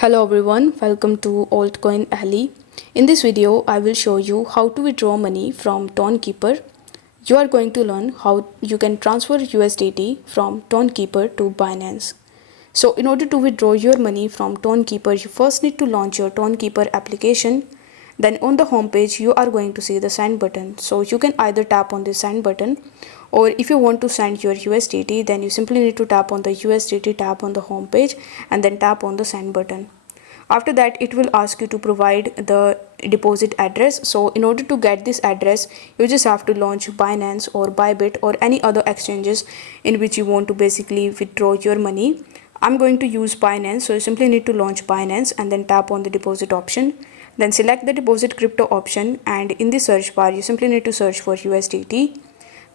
Hello everyone, welcome to Altcoin Alley. In this video, I will show you how to withdraw money from Tonkeeper. You are going to learn how you can transfer USDT from Tonkeeper to Binance. So in order to withdraw your money from Tonkeeper, you first need to launch your Tonkeeper application. Then on the home page, you are going to see the send button. So you can either tap on the send button, or if you want to send your USDT, then you simply need to tap on the USDT tab on the home page and then tap on the send button. After that, it will ask you to provide the deposit address. So in order to get this address, you just have to launch Binance or Bybit or any other exchanges in which you want to basically withdraw your money. I'm going to use Binance, so you simply need to launch Binance and then tap on the deposit option. Then select the deposit crypto option, and in the search bar you simply need to search for USDT.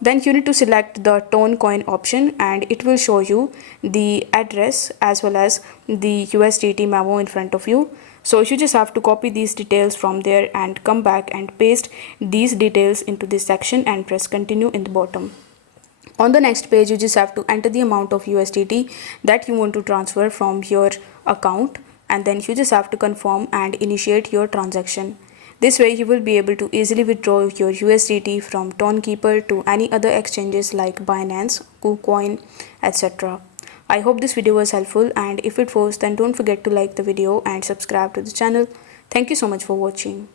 Then you need to select the Tone coin option and it will show you the address as well as the USDT memo in front of you. So you just have to copy these details from there and come back and paste these details into this section and press continue in the bottom. On the next page, you just have to enter the amount of USDT that you want to transfer from your account, and then you just have to confirm and initiate your transaction. This way you will be able to easily withdraw your USDT from Tonkeeper to any other exchanges like Binance, KuCoin, etc. I hope this video was helpful, and if it was, then don't forget to like the video and subscribe to the channel. Thank you so much for watching.